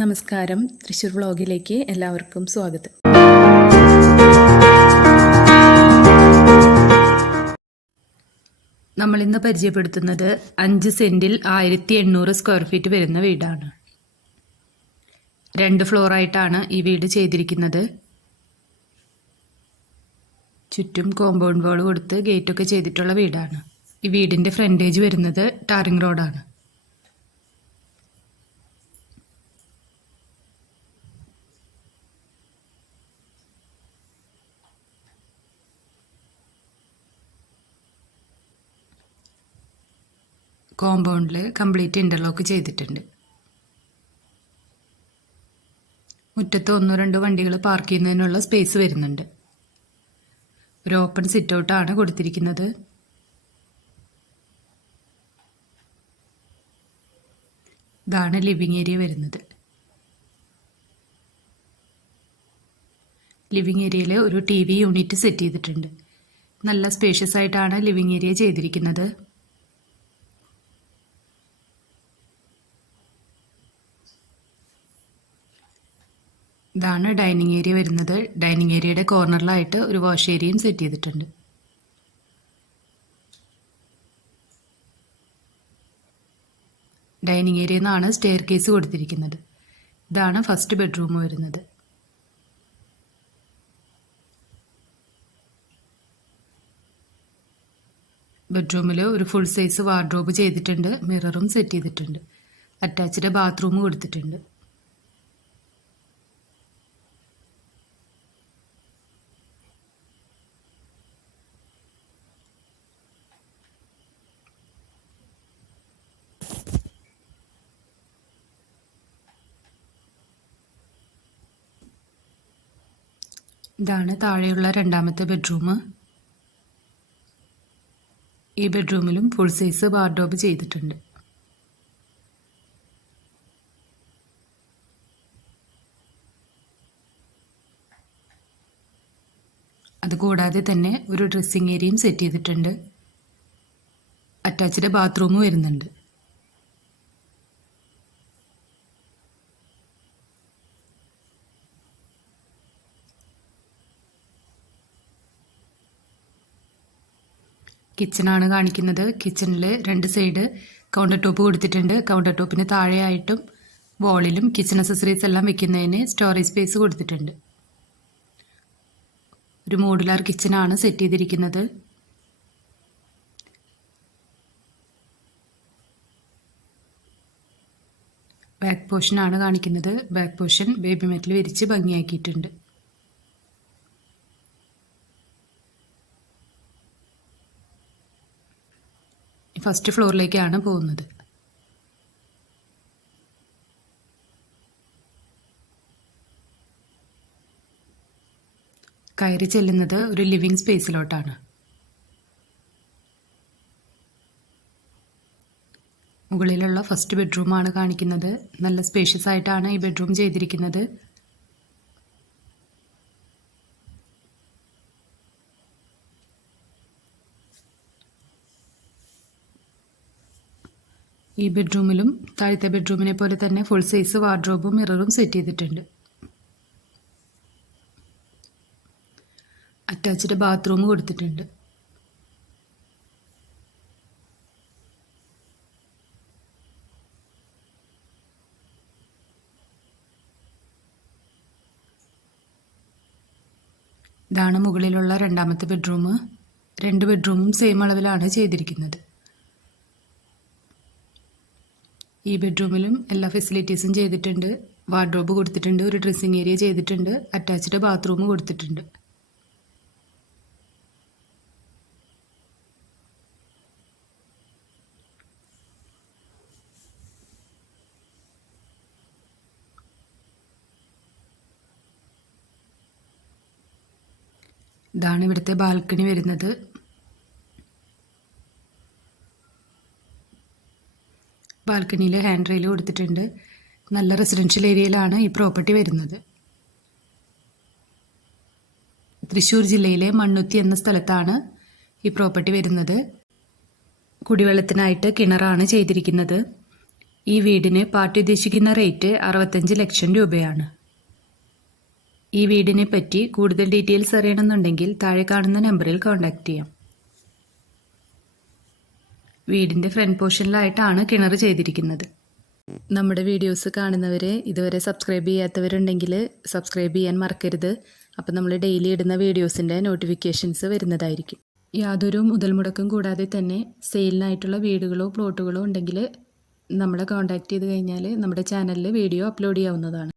നമസ്കാരം. തൃശ്ശൂർ വ്ളോഗിലേക്ക് എല്ലാവർക്കും സ്വാഗതം. നമ്മൾ ഇന്ന് പരിചയപ്പെടുത്തുന്നത് അഞ്ച് സെന്റിൽ ആയിരത്തി എണ്ണൂറ് സ്ക്വയർ ഫീറ്റ് വരുന്ന വീടാണ്. രണ്ട് ഫ്ലോറായിട്ടാണ് ഈ വീട് ചെയ്തിരിക്കുന്നത്. ചുറ്റും കോമ്പൗണ്ട് വാൾ കൊടുത്ത് ഗേറ്റൊക്കെ ചെയ്തിട്ടുള്ള വീടാണ്. ഈ വീടിന്റെ ഫ്രണ്ടേജ് വരുന്നത് ടാറിംഗ് റോഡാണ്. കോമ്പൗണ്ടിൽ കംപ്ലീറ്റ് ഇന്റർലോക്ക് ചെയ്തിട്ടുണ്ട്. മുറ്റത്ത് ഒന്നോ രണ്ടോ വണ്ടികൾ പാർക്ക് ചെയ്യുന്നതിനുള്ള സ്പേസ് വരുന്നുണ്ട്. ഒരു ഓപ്പൺ സിറ്റ് ഔട്ടാണ് കൊടുത്തിരിക്കുന്നത്. ഇതാണ് ലിവിങ് ഏരിയ വരുന്നത്. ലിവിങ് ഏരിയയിൽ ഒരു ടി വി യൂണിറ്റ് സെറ്റ് ചെയ്തിട്ടുണ്ട്. നല്ല സ്പേഷ്യസ് ആയിട്ടാണ് ലിവിങ് ഏരിയ ചെയ്തിരിക്കുന്നത്. ഇതാണ് ഡൈനിങ് ഏരിയ വരുന്നത്. ഡൈനിങ് ഏരിയയുടെ കോർണറിലായിട്ട് ഒരു വാഷ് ഏരിയയും സെറ്റ് ചെയ്തിട്ടുണ്ട്. ഡൈനിങ് ഏരിയയിൽ നിന്നാണ് സ്റ്റെയർ കേസ് കൊടുത്തിരിക്കുന്നത്. ഇതാണ് ഫസ്റ്റ് ബെഡ്റൂം വരുന്നത്. ബെഡ്റൂമിൽ ഒരു ഫുൾ സൈസ് വാർഡ്രോബ് ചെയ്തിട്ടുണ്ട്. മിററും സെറ്റ് ചെയ്തിട്ടുണ്ട്. അറ്റാച്ച്ഡ് ബാത്റൂം കൊടുത്തിട്ടുണ്ട്. ഇതാണ് താഴെയുള്ള രണ്ടാമത്തെ ബെഡ്റൂം ഈ ബെഡ്റൂമിലും ഫുൾ സൈസ് വാർഡ്രോബ് ചെയ്തിട്ടുണ്ട്. അതുകൂടാതെ തന്നെ ഒരു ഡ്രസ്സിംഗ് ഏരിയയും സെറ്റ് ചെയ്തിട്ടുണ്ട്. അറ്റാച്ച്ഡ് ബാത്റൂമും വരുന്നുണ്ട്. കിച്ചണാണ് കാണിക്കുന്നത്. കിച്ചണിൽ രണ്ട് സൈഡ് കൗണ്ടർ ടോപ്പ് കൊടുത്തിട്ടുണ്ട്. കൗണ്ടർ ടോപ്പിന് താഴെയായിട്ടും വോളിലും കിച്ചൺ അസസറീസ് എല്ലാം വെക്കുന്നതിന് സ്റ്റോറേജ് സ്പേസ് കൊടുത്തിട്ടുണ്ട്. ഒരു മോഡുലാർ കിച്ചണാണ് സെറ്റ് ചെയ്തിരിക്കുന്നത്. ബാക്ക് പോർഷനാണ് കാണിക്കുന്നത്. ബാക്ക് പോർഷൻ ബേബി മെറ്റൽ വിരിച്ച് ഭംഗിയാക്കിയിട്ടുണ്ട്. ഫസ്റ്റ് ഫ്ലോറിലേക്കാണ് പോകുന്നത്. കയറി ചെല്ലുന്നത് ഒരു ലിവിംഗ് സ്പേസിലോട്ടാണ്. മുകളിലുള്ള ഫസ്റ്റ് ബെഡ്റൂമാണ് കാണിക്കുന്നത്. നല്ല സ്പേഷ്യസ് ആയിട്ടാണ് ഈ ബെഡ്റൂം ചെയ്തിരിക്കുന്നത്. ഈ ബെഡ്റൂമിലും താഴത്തെ ബെഡ്റൂമിനെ പോലെ തന്നെ ഫുൾ സൈസ് വാർഡ്രോബും മിററും സെറ്റ് ചെയ്തിട്ടുണ്ട്. അറ്റാച്ച്ഡ് ബാത്റൂം കൊടുത്തിട്ടുണ്ട്. ഇതാണ് മുകളിലുള്ള രണ്ടാമത്തെ ബെഡ്റൂം. രണ്ട് ബെഡ്റൂമും സെയിം അളവിലാണ് ചെയ്തിരിക്കുന്നത്. ഈ ബെഡ്റൂമിലും എല്ലാ ഫെസിലിറ്റീസും ചെയ്തിട്ടുണ്ട്. വാർഡ്രോബ് കൊടുത്തിട്ടുണ്ട് ഒരു ഡ്രസ്സിങ് ഏരിയ ചെയ്തിട്ടുണ്ട് അറ്റാച്ച്ഡ് ബാത്റൂം കൊടുത്തിട്ടുണ്ട്. ഇതാണ് ഇവിടുത്തെ ബാൽക്കണി വരുന്നത്. ബാൽക്കണിയിൽ ഹാൻഡ് റെയിൽ കൊടുത്തിട്ടുണ്ട്. നല്ല റെസിഡൻഷ്യൽ ഏരിയയിലാണ് ഈ പ്രോപ്പർട്ടി വരുന്നത്. തൃശ്ശൂർ ജില്ലയിലെ മണ്ണുത്തി എന്ന സ്ഥലത്താണ് ഈ പ്രോപ്പർട്ടി വരുന്നത്. കുടിവെള്ളത്തിനായിട്ട് കിണറാണ് ചെയ്തിരിക്കുന്നത്. ഈ വീടിന് പാർട്ടി ഉദ്ദേശിക്കുന്ന റേറ്റ് അറുപത്തഞ്ച് ലക്ഷം രൂപയാണ്. ഈ വീടിനെ പറ്റി കൂടുതൽ ഡീറ്റെയിൽസ് അറിയണമെന്നുണ്ടെങ്കിൽ താഴെ കാണുന്ന നമ്പറിൽ കോൺടാക്റ്റ് ചെയ്യാം. വീടിന്റെ ഫ്രണ്ട് പോർഷനിലായിട്ടാണ് കിണർ ചെയ്തിരിക്കുന്നത്. നമ്മുടെ വീഡിയോസ് കാണുന്നവരെ ഇതുവരെ സബ്സ്ക്രൈബ് ചെയ്യാത്തവരുണ്ടെങ്കിൽ സബ്സ്ക്രൈബ് ചെയ്യാൻ മറക്കരുത്. അപ്പം നമ്മൾ ഡെയിലി ഇടുന്ന വീഡിയോസിന്റെ നോട്ടിഫിക്കേഷൻസ് വരുന്നതായിരിക്കും. യാതൊരു മുതൽ മുടക്കും കൂടാതെ തന്നെ സെയിലിനായിട്ടുള്ള വീടുകളോ പ്ലോട്ടുകളോ ഉണ്ടെങ്കിൽ നമ്മളെ കോൺടാക്റ്റ് ചെയ്ത് കഴിഞ്ഞാൽ നമ്മുടെ ചാനലിൽ വീഡിയോ അപ്ലോഡ് ചെയ്യാവുന്നതാണ്.